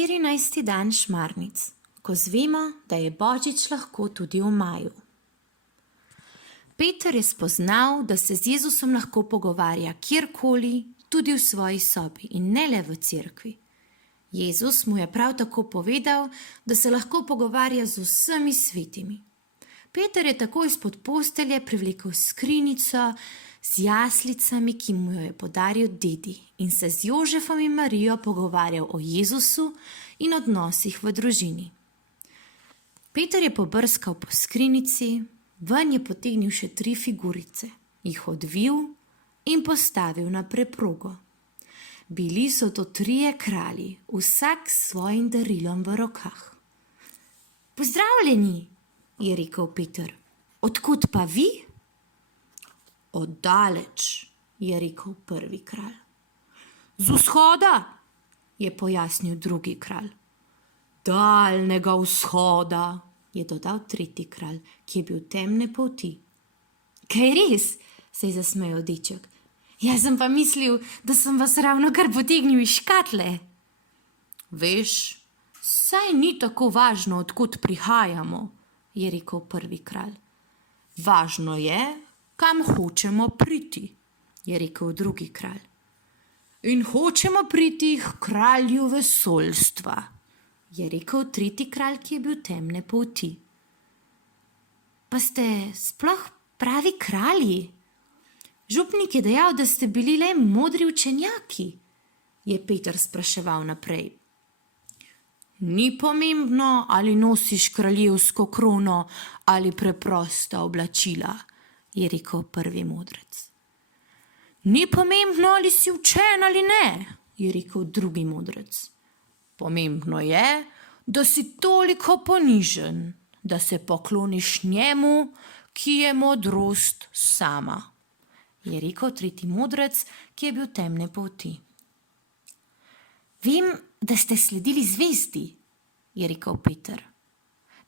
14. dan šmarnic, ko zvemo, da je Božič lahko tudi v maju. Peter je spoznal, da se z Jezusom lahko pogovarja kjerkoli, tudi v svoji sobi in ne le v cerkvi. Jezus mu je prav tako povedal, da se lahko pogovarja z vsemi svetimi. Peter je tako izpod postelje privlekel skrinjico z jaslicami, ki mu jo je podaril dedi, in se z Jožefom in Marijo pogovarjal o Jezusu in odnosih v družini. Peter je pobrskal po skrinjici, ven je potegnil še 3 figurice, jih odvil in postavil na preprogo. Bili so to 3 kralji, vsak s svojim darilom v rokah. Pozdravljeni, je rekel Peter. Odkud pa vi? Od daleč, je rekel prvi kralj. Z vzhoda, je pojasnil drugi kralj. Daljnega vzhoda, je dodal tretji kralj, ki je bil temne polti. Kaj res? Se je zasmejal deček. Jaz sem pa mislil, da sem vas ravnokar potegnil iz škatle. Veš, saj ni tako važno, odkud prihajamo, je rekel prvi kralj. Važno je, kam hočemo priti, je rekel drugi kralj. In hočemo priti k kralju vesoljstva, je rekel tretji kralj, ki je bil temne polti. Pa ste sploh pravi kralji? Župnik je dejal, da ste bili le modri učenjaki, je Peter spraševal naprej. Ni pomembno, ali nosiš kraljevsko krono ali preprosta oblačila, je rekel prvi modrec. Ni pomembno, ali si učen ali ne, je rekel drugi modrec. Pomembno je, da si toliko ponižen, da se pokloniš njemu, ki je modrost sama, je rekel tretji modrec, ki je bil temne polti. Vem, da ste sledili zvezdi, je rekel Peter.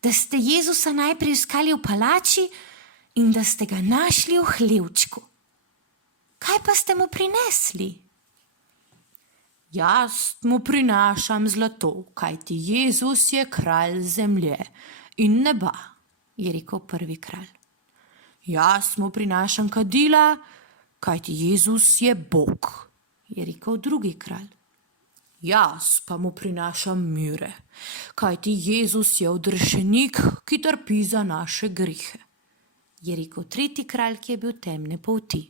Da ste Jezusa najprej iskali v palači in da ste ga našli v hlevčku. Kaj pa ste mu prinesli? Jaz mu prinašam zlato, kajti Jezus je kralj zemlje in neba, je rekel prvi kralj. Jaz mu prinašam kadila, kajti Jezus je Bog, je rekel drugi kralj. Jaz pa mu prinašam mire, kajti Jezus je odrešenik, ki trpi za naše grehe, je rekel tretji kralj, ki je bil temne polti.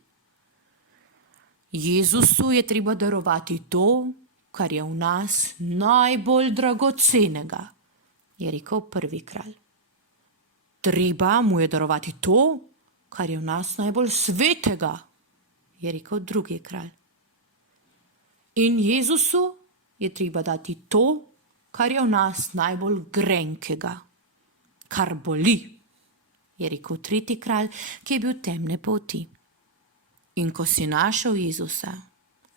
Jezusu je treba darovati to, kar je v nas najbolj dragocenega, je rekel prvi kralj. Treba mu je darovati to, kar je v nas najbolj svetega, je rekel drugi kralj. In Jezusu je treba dati to, kar je v nas najbolj grenkega, kar boli, je rekel tretji kralj, ki je bil temne polti. In ko si našel Jezusa,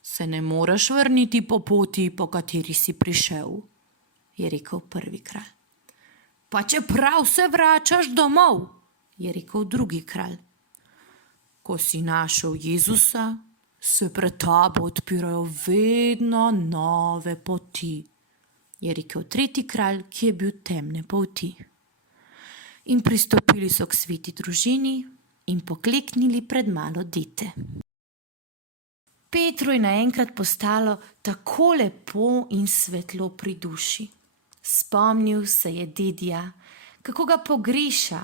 se ne moreš vrniti po poti, po kateri si prišel, je rekel prvi kralj. Pa čeprav se vračaš domov, je rekel drugi kralj. Ko si našel Jezusa, se pred tabo odpirajo vedno nove poti, je rekel tretji kralj, ki je bil temne polti. In pristopili so k sveti družini in pokleknili pred malo dete. Petru je naenkrat postalo tako lepo in svetlo pri duši. Spomnil se je dedija, kako ga pogreša,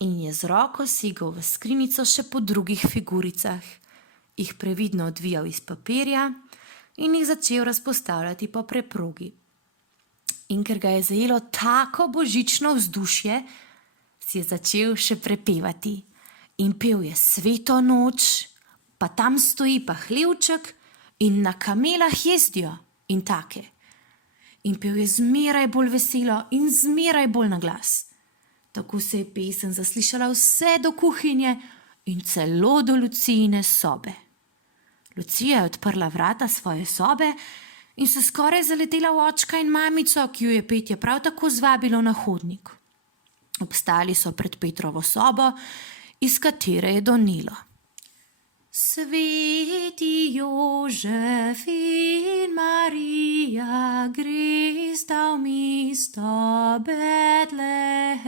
in je z roko segel v skrinjico še po drugih figuricah, jih previdno odvijal iz papirja in jih začel razpostavljati po preprogi. In ker ga je zajelo tako božično vzdušje, si je začel še prepevati. In pel je Sveto noč, pa tam stoji pa hlevček in na kamelah jezdijo in take. In pel je zmeraj bolj veselo in zmeraj bolj na glas. Tako se je pesem zaslišala vse do kuhinje in celo do Lucijine sobe. Lucija je odprla vrata svoje sobe in se skoraj zaletela v očka in mamico, ki jo je petje prav tako zvabilo na hodnik. Obstali so pred Petrovo sobo, iz katere je donelo. Sveti Jožef in Marija, gresta v mesto Betlehem.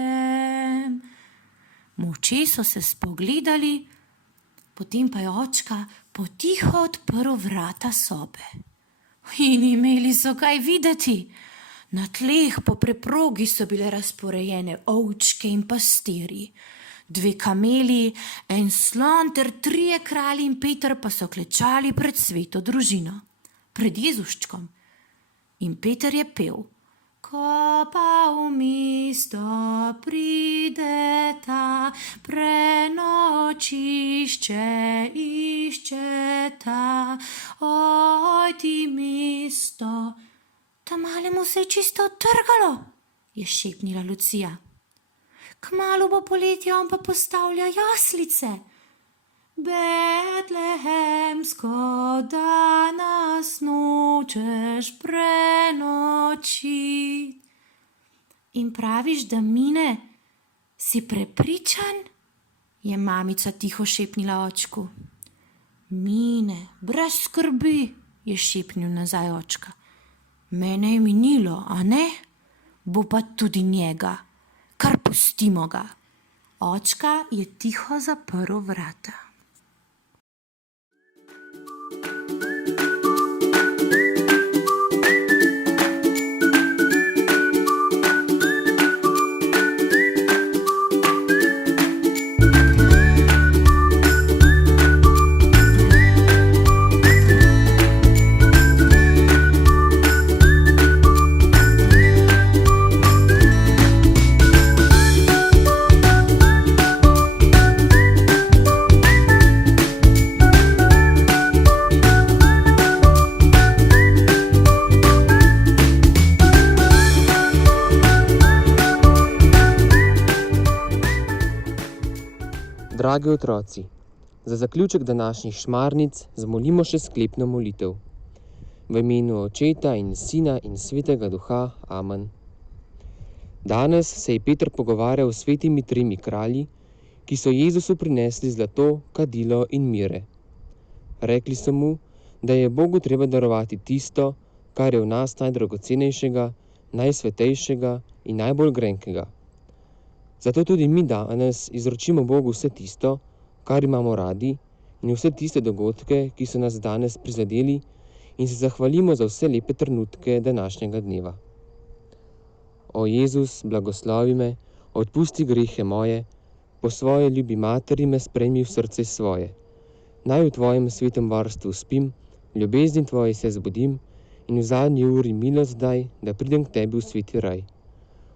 Molče so se spogledali, potem pa je očka potiho odprl vrata sobe. In imeli so kaj videti. Na tleh po preprogi so bile razporejene ovčke in pastirji. 2 kameli, en slon ter 3 kralji in Peter pa so klečali pred sveto družino, pred Jezuščkom. In Peter je pel: Ko pa v mesto prideta, prenočišče iščeta, oj ti mesto. Ta-malemu se je čisto odtrgalo, je šepnila Lucija. Kmalu bo poletje, on pa postavlja jaslice. Betlehemsko, da nas nočeš prenočit. In praviš, da mine, si prepričan? Je mamica tiho šepnila očku. Mine, brez skrbi, je šepnil nazaj očka. Mene je minilo, a ne? Bo pa tudi njega. Kar pustimo ga. Očka je tiho zaprl vrata. Dragi otroci, za zaključek današnjih šmarnic zmolimo še sklepno molitev. V imenu Očeta in Sina in Svetega Duha. Amen. Danes se je Peter pogovarjal s svetimi 3 kralji, ki so Jezusu prinesli zlato, kadilo in mire. Rekli so mu, da je Bogu treba darovati tisto, kar je v nas najdragocenejšega, najsvetejšega in najbolj grenkega. Zato tudi mi danes izročimo Bogu vse tisto, kar imamo radi, in vse tiste dogodke, ki so nas danes prizadeli, in se zahvalimo za vse lepe trenutke današnjega dneva. O Jezus, blagoslovi me, odpusti grehe moje, po svoje ljubi materi me sprejmi v srce svoje. Naj v tvojem svetem varstvu spim, ljubezni tvoje se zbudim in v zadnji uri milost daj, da pridem k tebi v sveti raj.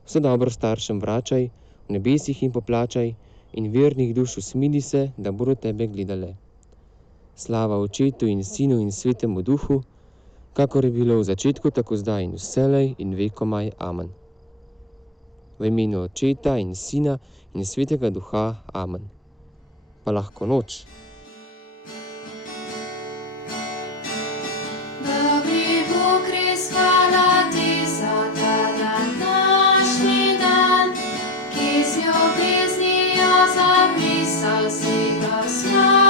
Vse dobro staršem vračaj, v nebesih in poplačaj, in vernih duš usmili se, da bodo tebe gledale. Slava Očetu in Sinu in Svetemu Duhu, kakor je bilo v začetku, tako zdaj in vselej in vekomaj. Amen. V imenu Očeta in Sina in Svetega Duha. Amen. Pa lahko noč. Dobri Bog, res hvala ti za ta današnji dan, ki z ljubeznijo zapisal si ga slavo.